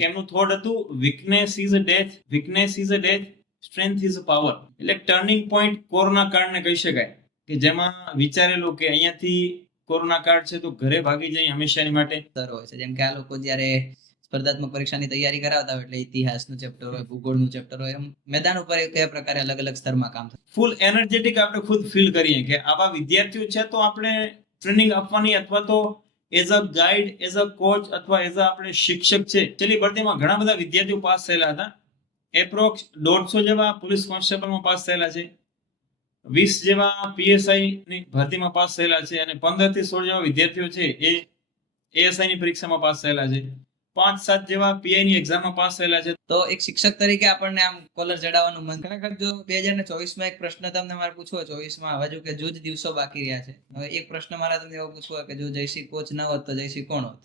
કે એમનું થોટ હતું weakness is a death, strength is a power. એટલે ટર્નિંગ પોઈન્ટ કોરોના કાળને કહી શકાય કે જેમાં વિચારેલું કે અહીંયાથી કોરોના કાળ છે તો ઘરે ભાગી જાય હંમેશાની માટે. હોય છે જેમ કે આ લોકો જ્યારે સ્પર્ધાત્મક પરીક્ષાની તૈયારી કરાવતા હોય એટલે ઇતિહાસનું ચેપ્ટર હોય, ભૂગોળનું ચેપ્ટર હોય, એમ મેદાન ઉપર કયા પ્રકારે અલગ અલગ સ્તરમાં કામ થાય. ફૂલ એનર્જેટિક આપણે ખુદ ફીલ કરીએ કે આવા વિદ્યાર્થીઓ છે તો આપણે ટ્રેનિંગ આપવાની અથવા તો as a guide, as a coach અથવા એઝ અ આપણે શિક્ષક છે. છેલ્લી ભરતીમાં ઘણા બધા વિદ્યાર્થીઓ પાસ થયેલા હતા. એપ્રોક્સ 150 જેવા પોલીસ કોન્સ્ટેબલમાં પાસ થયેલા છે, 20 જેવા પીએસઆઈ ની ભરતીમાં પાસ થયેલા છે અને 15 થી 16 જેવા વિદ્યાર્થીઓ છે એ એએસઆઈ ની પરીક્ષામાં પાસ થયેલા છે, 5-7 જેવા પીઆઈ ની એક્ઝામમાં પાસ થયેલા છે. તો એક શિક્ષક તરીકે આપણને આમ કોલર જડાવવાનું મન. ખરેખર જો 2024 માં એક પ્રશ્ન તમને મારે પૂછવો, 24 માં હજુ કે જૂજ દિવસો બાકી રહ્યા છે, હવે એક પ્રશ્ન મારે તમને એવો પૂછવો કે જો જયશ્રી કોચ ન હોત તો જયશ્રી કોણ હોત?